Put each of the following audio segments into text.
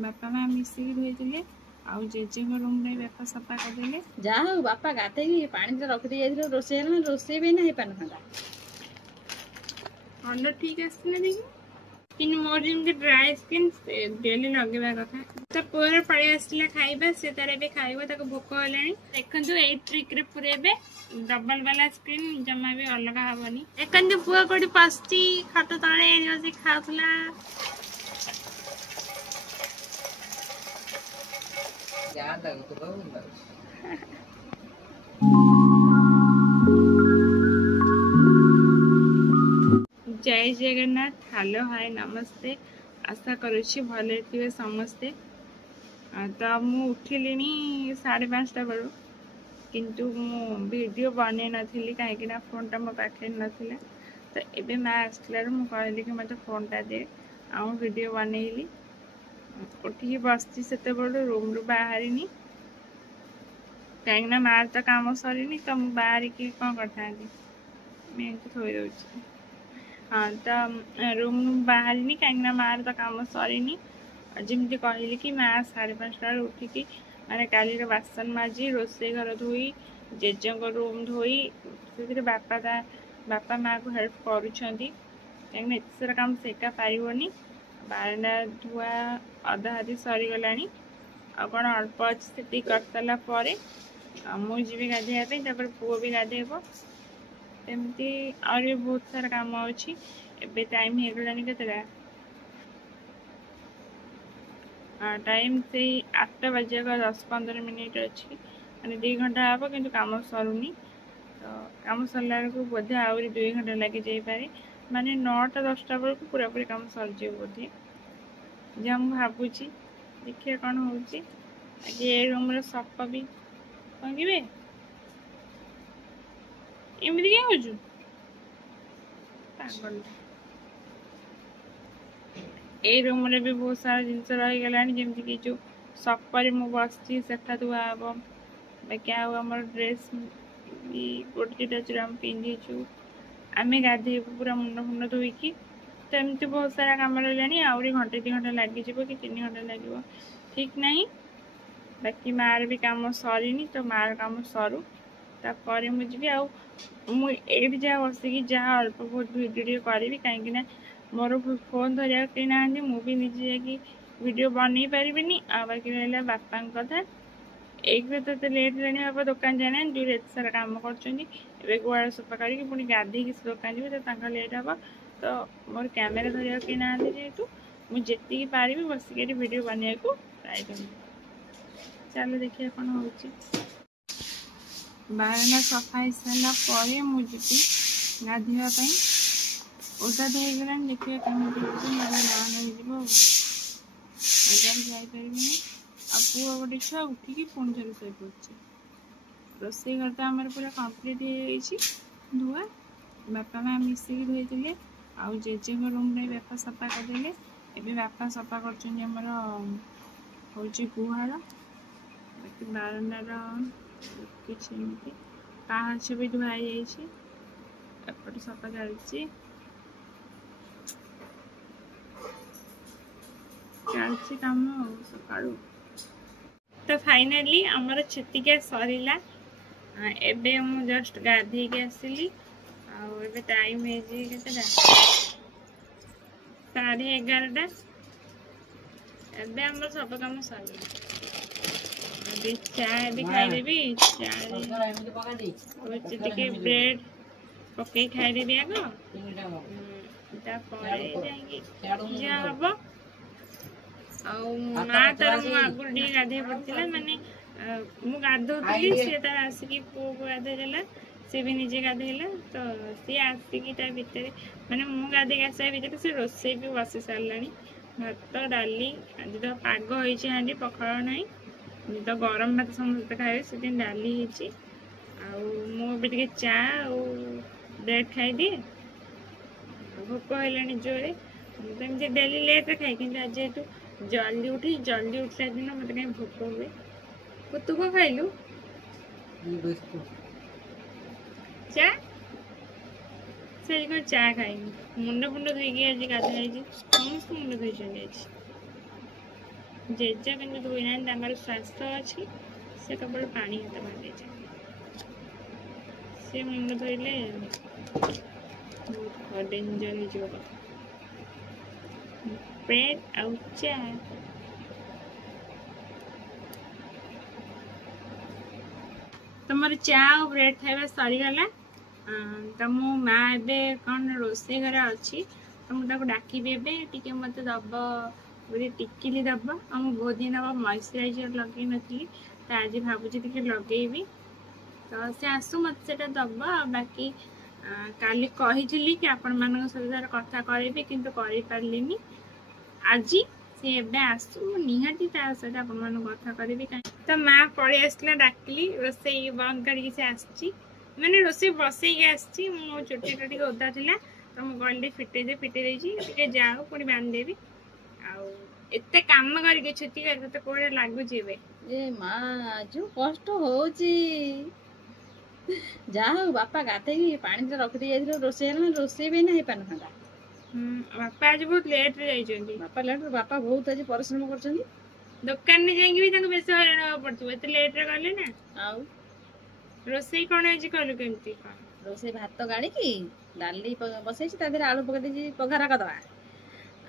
बापा माँ मिसिकी धोई आउ जेजे रूम रे बापा सफा करदे जा हो बापा गाधेई पानी तो रखी जाइथिलो रोसे भी ना हे पान था कलर ठीक आसने देखि कि मोर जिनके ड्राई स्किन डेली लगेबा कथा तो पुअर पड़े आसला खाइबा से तारे बे खाइबो ताको भोक हलानी देखंतु ए ट्रिक रे पुरेबे डबल वाला स्क्रीन जमा भी अलग हबनी देखंतु पुआ कोडी पस्ती खट तळे जोसी खाउतला याद आ तो जय जगन्नाथ हेलो हाय नमस्ते आशा करुच्छी भले थे समस्ते तो मु उठिली 5:30 बेलू किंतु मु वीडियो बने नथिली कहीं फोन टा मो पाखे नथिला तो एबे माँ आसला मु कहली कि मत फोनटा दे आ वीडियो बनैली उठिकी बसती से रूम रू बाहरी कहीं मार तो काम सरी तो मुझे बाहर की कौन करता थोड़ी दूसरी हाँ तो रूम बाहरी कहीं मार तो काम सरी जमी कहली कि माँ 5:30 उठिकी माने काली बासन माजी रोसे घर धोई जेजे रूम धोई से बापा माँ को हेल्प करुँच कहीं एत सारा काम से एका पारनी बारंडा धुआ अधा हाथी सरीगला आ कौन अल्प अच्छे से कर सारापर मुझे गाधेवाई पुओ भी गाधेब एमती और भी बहुत सारा काम अच्छी एबे टाइम हो गलानी केतटा टाइम से 8 बजे 10-15 मिनिट अच्छी माने 2 घंटा हम कि कम सरुनी तो कम सरला को बोधे आहरी 2 घंटा लगी जापे माने 9टा-10टा बेलू पूरा पूरी कम सरज बोधे जहाँ मुझे भावुची देखिए कौन हो रूम सफा भी कहे एमती क्या हो पागल ए रूम रे भी बहुत सारा जिनस रहीगला जमी कि जो सफा मु बसती से धुआ हम क्या आम ड्रेस भी गोटे दुटा चूड़ा पिंधीचु आम गाधे पूरा मुंड फुंड धोईकी तो एमती बहुत सारा कम रहा आहरी घंटे 2 घंटा लगे कि 3 घंटा लगे ठीक नहीं बाकी मार भी काम सरी तो मार काम सरू तापर मुझे मुझे जहाँ बसिकी जहाँ अल्प बहुत भिडियो करी कहीं मोर फोन धरिया कहीं ना मुझे निजे जा वीडियो बन पारि आ बाकी रहा बापा कथा एक तो लेट जानी बापा दुकान जाना जो एत सारा कम कर गुआड़ सफा करके पुणी गाधे दुकान जी तो लेट हम तो मोर कैमेरा धरिया कहीं ना जेहेतु मुझे पारि बसिक वीडियो बनने को ट्राए कर चलो देखिए कौन हो बारंडा सफा हो सारापर मुझे गाधेवाई ओदा धोगला देखिए कमी नान जापर आ पुआ गोटे छुआ उठिकी पुणी थे शो पड़े रोसे घर तो आम पूरा कम्प्लीट हो धुआ बापा माँ मिसिकी धोई आउ जेजे रूम रे बापा सफा करदे एबे बापा सफा करमर हूँ गुहाल बाकी बारंडार कि पाहाच भी धुआई एपटे सफा चलती काम सका तो फाइनली आमर छुट्टिका सरला एबे मु जस्ट गाधे के आसली आबे टाइम है केतटा 11:30 एबे आमर सब काम सरला अभी चाय भी खाईदेवी चाय ब्रेड पकई खाईदेवी आग जहाँ हम माँ तार आगुरी टे गाधे पड़ा माने मु गाधोली सी तार आसिकी पुओ को गाधेदेला सी भी निजे गाधेला तो सी आसिकी ता भितर माने मु गाधे आसा भितर से रोसे भी बसी सारा भात डाली आज तो पाग होती हाँ पखाड़ ना तो गरम भात समस्त खाए से डाली मुझे चा ब्रेड खाईदिए भोक है जोरे तो एमती डेली लेट खाए कि आज जेहेतु जल्दी उठला दिन मत कहीं भोक हुए तू कौन खाइलु चा से चा खाइनी मुंड फुंड धोईकी आज गाधा समस्त मुंड धोई आज जेजे किंतु धोई ना स्वास्थ्य अच्छी से केवल पानी हाथ बांधे से मुंड धोइले बहुत डेंजर हो ब्रेड आउ चा तुम चा और ब्रेड खाଇବା ସରିଗଲା तो मो माँ एबे कौन रोसे घर अच्छी तो मुझे डाकिबी एबे टिके मत दब गोटे टिकिली दब आ बहुत दिन हम मॉइस्चराइजर लगे नी तो आज भावुँ लगेबी तो से आसू मत से दब बाकी काली कही कि आपण मान सहित कथा करेबी किंतु करि पारलिनी आज से एबे आसू निहाती सहित आपण मान कथा करेबी तो माँ पड़े आसला डाकिली रोसे बंद करके से आसची मैंने रोसे बसई आसची मो चोटी टी ओदा थिला तो मु गली फिटे देजी जाओ पुणी बांधदेवी एते काम करके छुट्टी कर तो कोड़े लागू जीवे ए माँ जो कष्ट होची जा हो बापा गाते पानी तो रखी जाइए रोसे भी ना पान था बापा आज बहुत लेट रे जाइछन्ती बापा लेट बापा बहुत आज परिश्रम करछन्ती दुकान में जाइए भी बेस हरण पड़ो एत लेट रे गले ना आउ रोसई कौन आज कलु केमती रोसे भात गाड़ी की डाली बसई आलू पकई पघारा करदे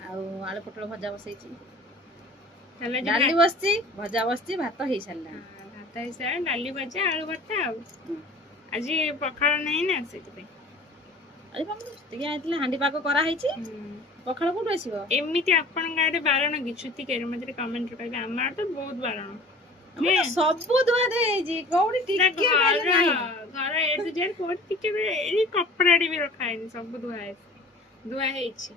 आलू पटल भजा बसई डाली बसची भजा बसची भात हो सारा भात हो सारा डाली भजा आलू भर्ता आज पखाड़ नहीं ना से हांडी पाक करा पखाड़ कोठु आसीबो एमिति आपन गाडे बारण कि छुट्टी करे मते कमेंट करबे हमर तो बहुत बारण सब धुआ धुई कौड़ी टिके घर ए टू जेड कोड टिके एरी कपड़ाडी भी रखाइनी सब धुआ हेछि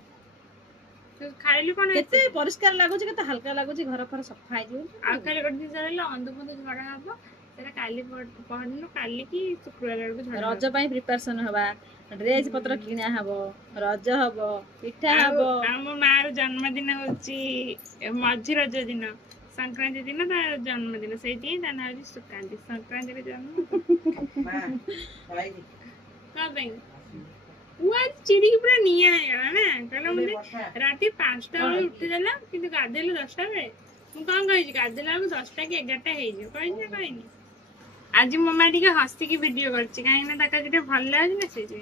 तो खाइलु कोन केते परिष्कार लागुची केते हल्का लागुची घर पर सफा आइ जो आ खाली गड्डी चलेला अंदु बंद झड़ा हबो तेरा काली पहरनु काली की शुक्रवार को झड़ा रज पई प्रिपरेशन हबा ड्रेस पत्र किना हबो रज हबो पिठा हबो हम मार जन्मदिन होची मझी रज दिन संक्रांति दिन तार जन्मदिन से ना हूँ सुक्रांति संक्रांति जन्म चिड़ी की पूरा निया है ना कहला मुझे राति 5टा बेले उठी देला किंतु गाधेलु 10टा बेले मु कौन कहि गाधेला 10टा कि 11टा हे जो कहिनी आज मम्मा टिके हसी की वीडियो करछि काहे ना ताका जेते भल लागे ना से जे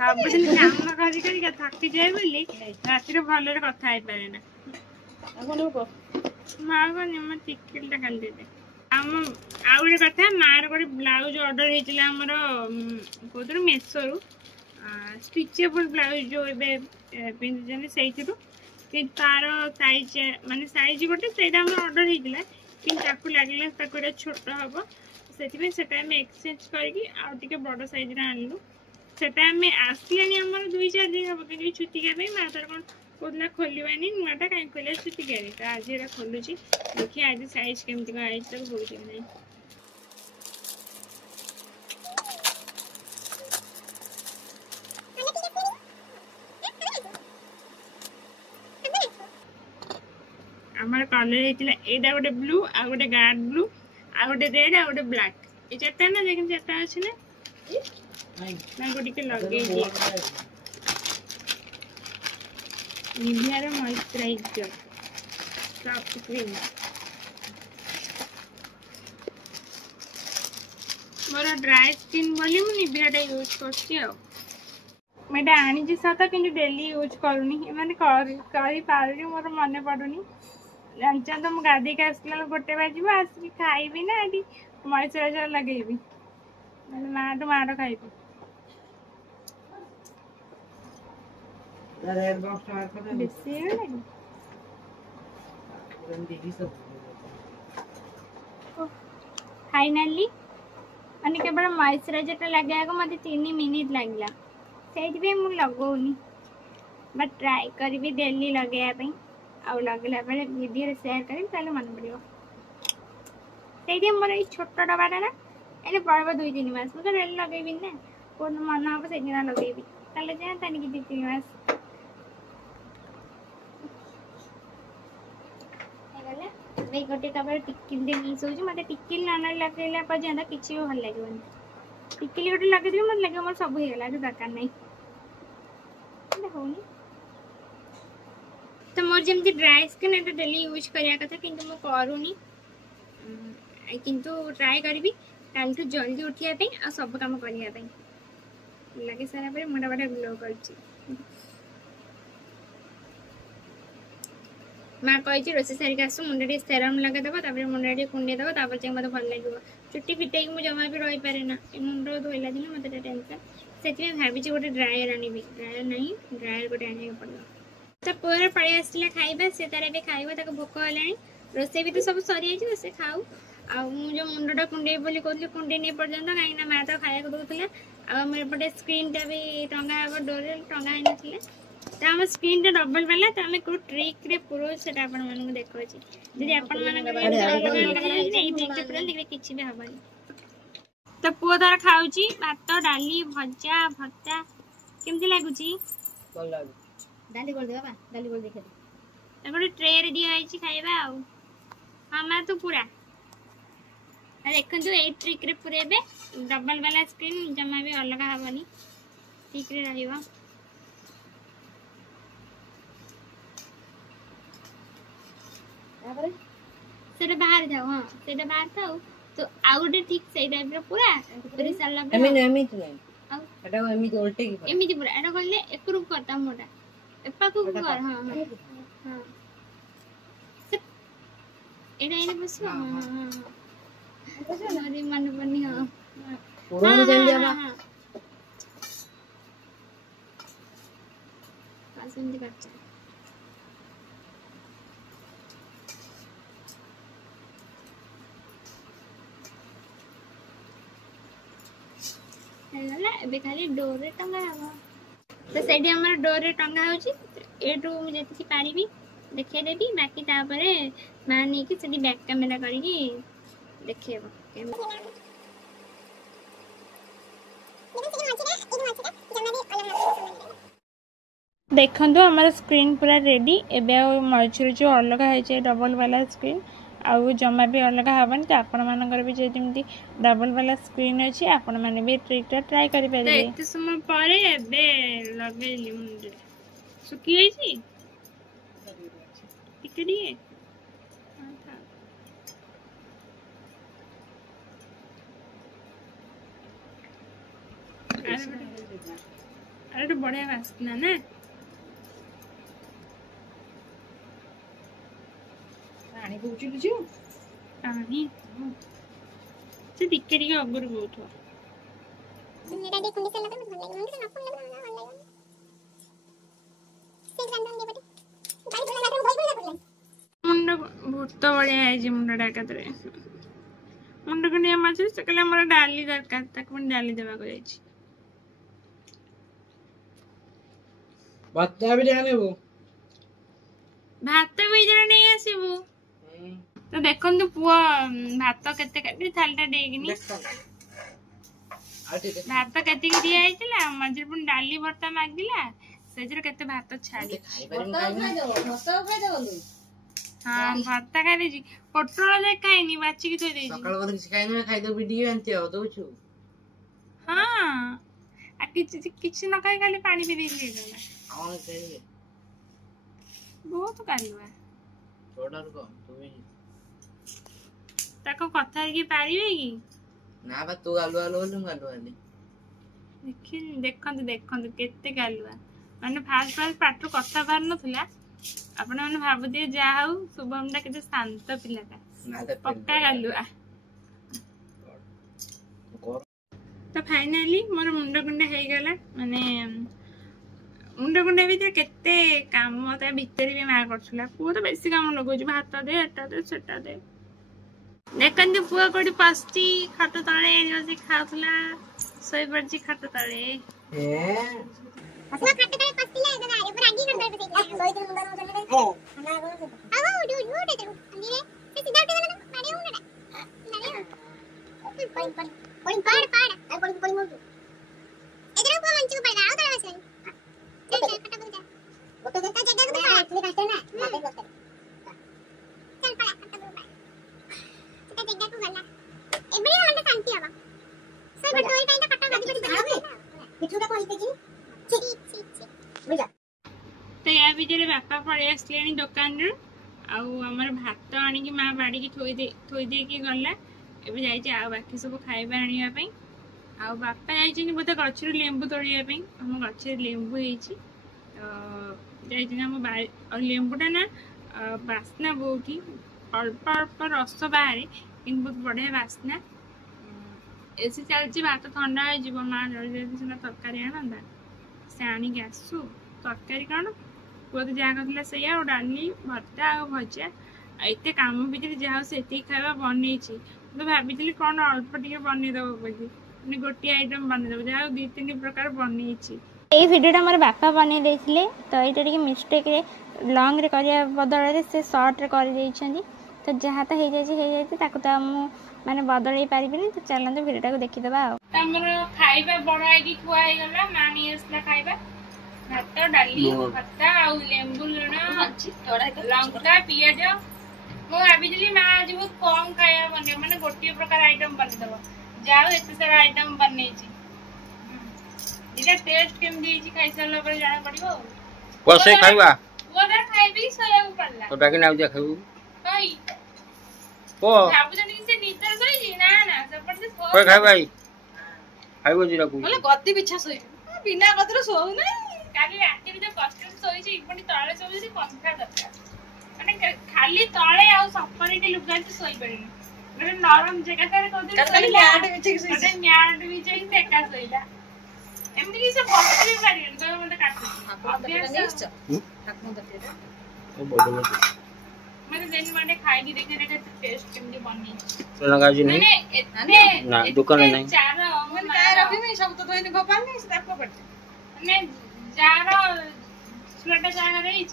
सब दिन काम न करि करि के थकी जाय बोली राति रे भल रे कथा आइ पारे ना अपन को माँ को निम टिकिलटा खाली दे आम आउ गोटे कथा मार गोटे ब्लाउज ऑर्डर होइतिला हमर कोतर मेसोरु स्टिचेबल ब्लाउज जो एबे पिंजने सेइतिरु कि तार साइज माने साइज गोटे सेटा हमर ऑर्डर होइतिला कि ताकू लागले ताकू छोट हबो सेति सेटा हम एक्सचेंज करके आ टिके बड़ साइज रे आनलु सेटा हम आसलेनी हमर 2-4 दिन हबो कि छुट्टी के भाई मातर कोन कोदला खोलिबानी नुआटा काई खोले छुट्टी के तो आज एरा खोलुची देखि आज साइज केमती का आइज तक होई नै हमार कलर हेतिला एडा गोटे ब्लू आ गोटे गार्ड ब्लू आ गोटे रेड आ गोटे ब्लैक ए चारटा ना लेकिन चारटा अछि ना ना गोटी के लगे दिए निभिया रे मॉइस्चराइजर सॉफ्ट क्रीम मोर ड्राई स्किन बोली मु निभिया टा यूज करछि आ मेटा आनी जे साता किंतु डेली यूज करूनी माने करी पारुनी मोर मने पडुनी जानचा तो मु गादी के आसला गोटे बाजिबा आसी खाइबी ना एडी मॉइस्चराइजर लगेबी माने माडो खाइबी बेसी फाइनली माने केवल मॉइस्चराइजर लगे मत 3 मिनिट लगला से मुझे लगौनी बट ट्राई करी डेली लगे आउ लगला बेले वीडियो शेयर करी ताले मन पड़ो से मोर ये छोट डबाटा ना एने पड़ब 2-3 मास मुझे डेली लगेबी ना कौन मन हम से लगेबी ताले जाता कि 2-3 मास गोटे कबर टिकिल मिस हो मत टिकिल न लगे पर्यंत किसी भी भल लगे टिकिल गोटे लगे मत लगे मोर सब होगा दरकार नहीं होनी तो मोर जमती ड्राई स्किन एटा डेली यूज करिया कथा किंतु मो करूनी किंतु ट्राई करबी काल टू जल्दी उठिया पे आ सब काम करिया पे लगे सारा पे मोटा मोटा ग्लो करची माँ कही रोसे सारिक आसु मुंडे सेरम लगे देव मुंडे कुंडे देव तापर मत भल लगे चुट्टी फिटे मुझे जमा भी रही पारे ना मुंड धोला दिन मत टेंशन से भावी गोटे ड्रायर आनी ड्रायर नहीं ड्रायर गोटे आने पड़ो तो पुअर पड़े आसला खाइबा से तार ए खाइबा भोक है रोसे भी तो सब सरी जाइए से खाऊ आ जो मुंडा कुंडे बोली कहते कुंडे नहीं पर्यंत कहीं माँ तो खाया दूसरा आमपटे स्क्रीनटा भी टंगा हे डोर टंगा ही ना तो आम स्क्रीन टा डबल वाला तो आम को ट्रिक रे पूरा से देखा जी आपण देखिए किसी भी हबनी तो पुओ तार खाऊची भात डाली भजा भत्ता केमती लगुच डाली कर देबा डाली कर देखा गोटे ट्रे रे दिया खाइबा हाँ माँ तो पूरा देखु ये ट्रिक रे पुरेबे डबल वाला स्क्रीन जमा भी अलग हेनी ठीक रे रहिबा सेटा बाहर जाओ हाँ सेटा बाहर थाओ तो आउ गोटे ठीक से टाइप रो पूरा पूरी साला एमिति नहीं एटा एमिति उल्टे की एमिति पूरा एटा करले एकरु करता मोटा एपाकु कर हां हां हां एटा इने बस हां हां हां अरे मन बनी हां पूरा जन जाबा कासम दे करचा ए खाली डोर रे टंगा हवा तो सेठी हमर डोर रे टंगा होची एटू मु जेति पारिबी देखे देबी बाकी तापरे मानी कि सेठी बैक कैमरा करिकी देखेबो देखंतु हमर स्क्रीन पूरा रेडी एबे मझिर जो अलग है डबल वाला स्क्रीन आउ जमा भी अलग हेनी तो आपण मानकर भी जमी डबल वाला स्क्रीन अच्छी आपण मैंने भी ट्रिक ट्राए करेंगे एत समय पर लगे मुंडे सुखी अरे बढ़िया बासना ना पानी पूछी तुझे पानी से दिक्के दिक्के अगर बहुत हुआ मेरा देख कुंडी से लगा मुझे लगा मुझे ना फोन लगा से रंडन दे बटे गाड़ी धोला लगा भई भई लगले मुंड भूत बढ़िया है जी मुंड डाका तरे मुंड को निया माछ से कले हमरा डाली दरकार तक मन डाली देबा को जाई छी बच्चा भी जाने वो भात भी जरा नहीं आसीबो तो देखंतु पुआ भात केते केते थालटा देगिनी भात केते के दिया आइतला मझिर पुन डाली भर्ता मागिला सेजर केते भात छाडी हां भात खाइ जी पटोला दे खाइनी बाची की थोइ देजी सकाळ बदल खाइ न खाइ दो वीडियो आनते हो दोछु हां आ किछि न खाइ खाली पानी पी देली गला हां सही बहुत कालुआ ऑर्डर को तू भी ताको कथा की पारिबे की ना बा तू गालुआ लोलु गालुआ ले देखिन देखंतु केते गालुआ माने फास्ट पाटू कथा बाहर नथला आपण माने भाबुते जा हाउ शुभमटा केते शांत पिलाटा ना तो पक्का गालुआ तो फाइनली मोर मुंड गुंडा हे गला माने मुंड गुंडा भी केते काम ता भीतर भी मार करछला पु तो बेसी काम लगोज भात दे एटा दे सेटा दे देखंतु पुआ कोडी पस्ती खाट तळे बसी खाउतला सोई पड़ची खाट तळे असला खाट तळे पस्तीला इधर आरे पर आगी कर दे बसे लोई दिन मुंडा न चले ओ हमरा आगो आगो उड दे अंदीरे से सीधा उठ गला मारे उंडा नारे कोई पाड़ आ कोई मोटू इधर को मंचू पड़ आओ तळे बसे चल खाटा बुंदा गोटे देता जगह तो पाड़ ले काटे ना माटे गोटे चल पड़ा खाटा बुंदा सेटा जगह को गला एबरे हमने शांति आवा सब बटोई काइंडा खाटा गदी गदी बनावे मिठू का कोई पे जी छी बुझा तो या भितर बापा पलि आसले दुकान रु आमर भात आणिकी माँ बाड़ी थोई देकी गला एबे जाइए आ बाकी सब खाଇବା आने आ बापा जाइए बोधे गचर लेंबू तोड़ापी आम गचर लेंबू होती तो आम लेंबूटा ना बास्ना बहुत ही अल्प अल्प रस बाहर कि बहुत बढ़िया बास्ना एसी चलती भात ठंडा हो माँ जल्दी सीना तरकारी आना से आणिक आसू तरकारी कौन पुआ तो जहाँ कहला से डाली भर्ता आ भजा एत कम भितर जहाँ से खावा बनई तो भाभी कौन अल्प टे बनईदेव बोली गोटे आइटम बनईदेव जहाँ 2-3 प्रकार बनई ये वीडियोटा मोर बापा बनई देथिले तो ये मिस्टेक रे लॉन्ग रे करिया बदल से शॉर्ट रे कर देइछंदी तो जहाँ तो हो जाए तो माने बदल पारिबिनी तो चलते वीडियोटा को देखिदेबा खाଇବା बड़ा है खुआ गला माँ नहीं आसला खाଇବା भात डाली भत्ता आ लेंबू लुण लंका पियाज मुझे भाभी माँ आज बहुत कम खाया बन मैंने गोटे प्रकार आइटम बनईदेव जाओ एत सारा आइटम बनई टेस्ट केमती खाई सारा पर जाना पड़ो कोसे खाइबा ओदा खाइबी सोया पड़ला तो बाकी ना खाइबू कई को भाबुजनी से निद्रा सोई ना ना सपट से सो कोई खाइ भाई खाइबो जिरा को बोले गति बिछा सोई बिना गतिर सोउ ना काली राती जो कष्ट सोई छी इपनी तळे सोई छी पंखा दरकार माने खाली तळे आ सपरेट लुगा से सोई परिनी गोटे नरम जगह करे कोदे खाली म्याट बिछे सोई गोटे म्याट बिछे देखा सोईला एमनी की से बस्ती पारियन तो मते काटू अभ्यास ठाकुर दते ओ बडो बडो मते देनी माने खाई की देखे रे टेस्ट केमती बनी सोना गाजी नहीं माने एते ना दुकान नहीं चार मन काय रखी में सब तो तोइन गोपाल नहीं स्टेप पड़ते माने जार छुआटा जागा रही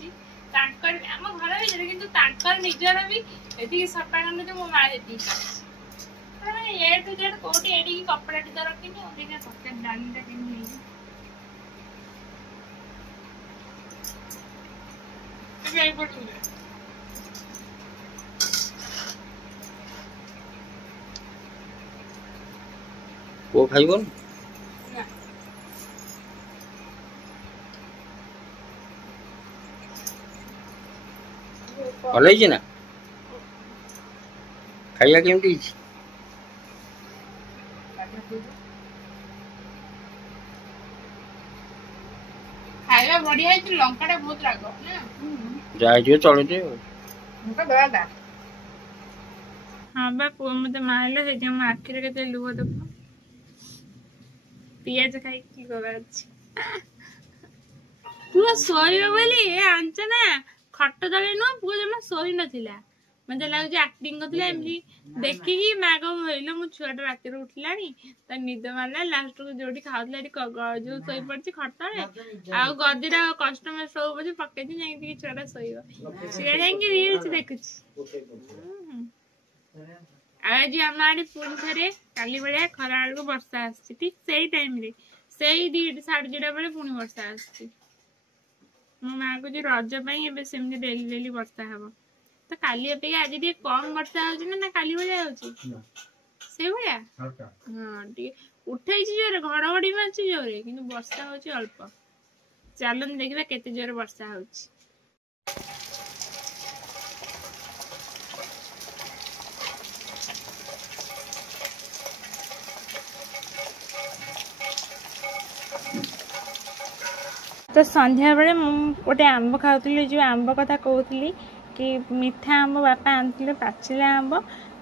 तांकर आम घर भीतर किंतु तांकर निजर भी एति सफा करने जो मो मां देती अरे ये तो जेड कोटी एडी की कपड़ा टी तो रखिनी ओदी के पॉकेट डालने के नहीं तो ये बोल को खाइबो भलै ना खाइया केमती खाଇବା बढ़िया है लंका टा बहुत राग ना जाय चले जे हाँ बा पुआ मत मारल से आखिर के लुह देख पियाज खाई की पुआ सोइब बोली आंच ना खट तले नुह पुआ जमा सोई नथिला मते लागु एक्टिंग करथिला एमली देखिकी माँ को भइलो मु छुआटा राति रे उठलानी त निद मारला लास्ट को जोडी खाउतला जो सोई पड़छि खट तले आ गदिरा कस्टमर सो बजे पक्के दी जाई कि छुआटा सोइबो सिरेंगी रील्स देखुछि आज हमारे पुणी थे काली बेड़ा खरा को वर्षा आसी ठीक से टाइम रे से 2:30 बेले पुणी वर्षा आसी मो माँ को रज सेमती डेली डेली वर्षा हम तो काली अपेक्षा आज टे कम वर्षा ना काली भाया से भाया हाँ टे उठाई जोरे घड़घड़ी मार्च जोरे कि वर्षा हो अल्प चलन देखा केते जोरे वर्षा हो तो संध्या बेले गोटे आंब खाऊली जो आंब कथा कहती कि मीठा आंब बापा आनते पाचिला आंब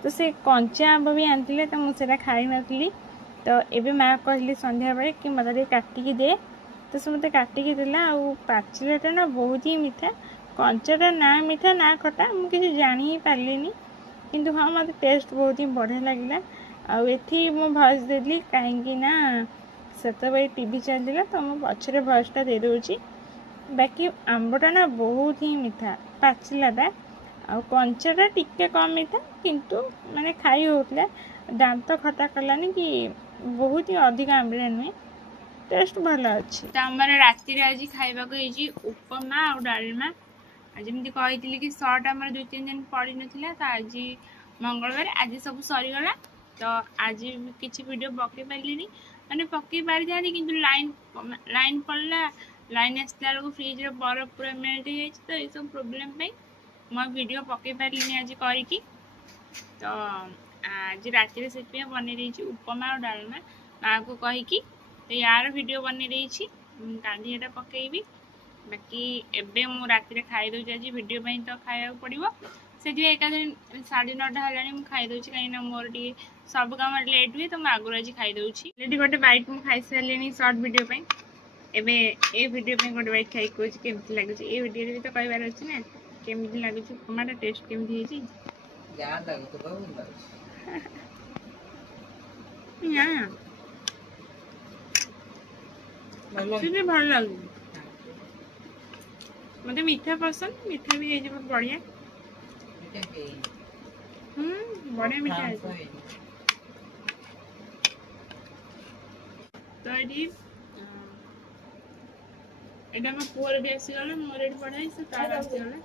तो से कंचा आंब भी आनते तो मुझे खाई नी तो ये माँ कहली संध्या बेले कि मतलब काटिकी दे तो से मत काटिकी देला आ पाचिलाटा ना बहुत ही मीठा कंचाटा ना मीठा ना खटा मुझे जानी ही पार्ली किंतु हाँ मत टेस्ट बहुत ही बढ़िया लगे आठी मो भॉइस देली कहीं ना से टीवी चलता तो मो पछरे भॉइसटा दे दूची बाकी आंबटा ना बहुत ही मीठा पाचिलाटा आ कंचाटा टिके कम मीठा किंतु माने खाई होता दांत खटा कलानी कि बहुत ही अधिक आंबला नुहे टेस्ट भल अच्छे तो आम राति आज खाइबा को उपमा और डालमा जमी कही कि सर्ट आम 2-3 दिन पड़ी ना तो आज मंगलवार आज सब सरीगला तो आज किसी वीडियो पकई पारे मैंने पकई पारि था कि लाइन पड़ला लाइन आसला बेलू फ्रिज बरफ पूरा मेल्ट हो तो ये सब प्रोब्लेम पे मैं वीडियो पकई पारे आज करके तो आज रात से बन उपमा और डालमा माँ को कहीकि तो यार वीडियो बन काली यहाँ पकईबी बाकी एबे मु राति खाई दूसरी आज वीडियो तो खाया पड़ो से एकाधे 9:30 है खाई कहीं मोर टे सब कम लेट हुए तो मुझे आगुरी आज खाई दूसरी गोटे बैट मुझे खाई सारे सर्ट वीडियो एबे ए वीडियो पे गोटे बैट खाई कौन केमती लगुच ये वीडियो भी तो कहबार अच्छे ना केमती लगुच उपमाटा टेस्ट केमती भल लगे मत मीठा पसंद मीठा भी है बहुत बढ़िया बढ़िया मीठा है तो ये एटा मैं पुअर भी आसीगला मोर एटी पढ़ाई से तार आसीगला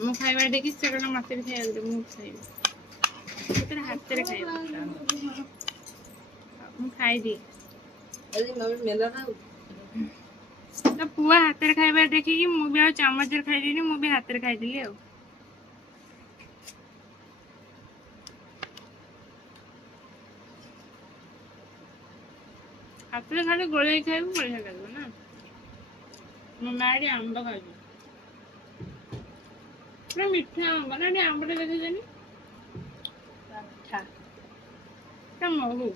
मु खाइबा देखि से कहला मते भी खाइबा दे मु खाइबा तेरे हाथ रे खाइबा मु खाइ दी अरे मम्मी मेला ना तो पुआ हाथ रे खाइबा देखि कि मु भी आ चम्मच रे खाइ दिनी मु भी हाथ रे खाइ दिली आ हाथ रे खाली गोले खाइबा बढ़िया लागबो ना मो माडी आंब खाइबो पूरा मीठा आंब ना रे आंब देखि जानी क्या महू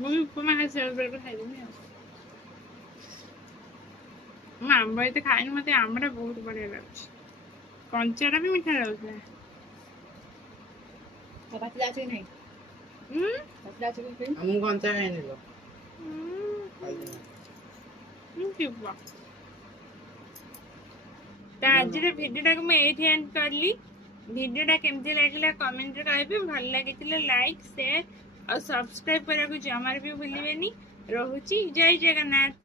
मुझे उपमा खाई सेल खाई दूनी मैं आंब ये खाई मत आंबा बहुत बढ़िया लगे कंचाटा भी मीठा लगुला आज भिडियो को मुझे एंड करली भिडियोटा केमती लगे कमेंट कहे भल लगी लाइक शेयर और सब्सक्राइब करने को जमार भी भूलिए रोची जय जगन्नाथ।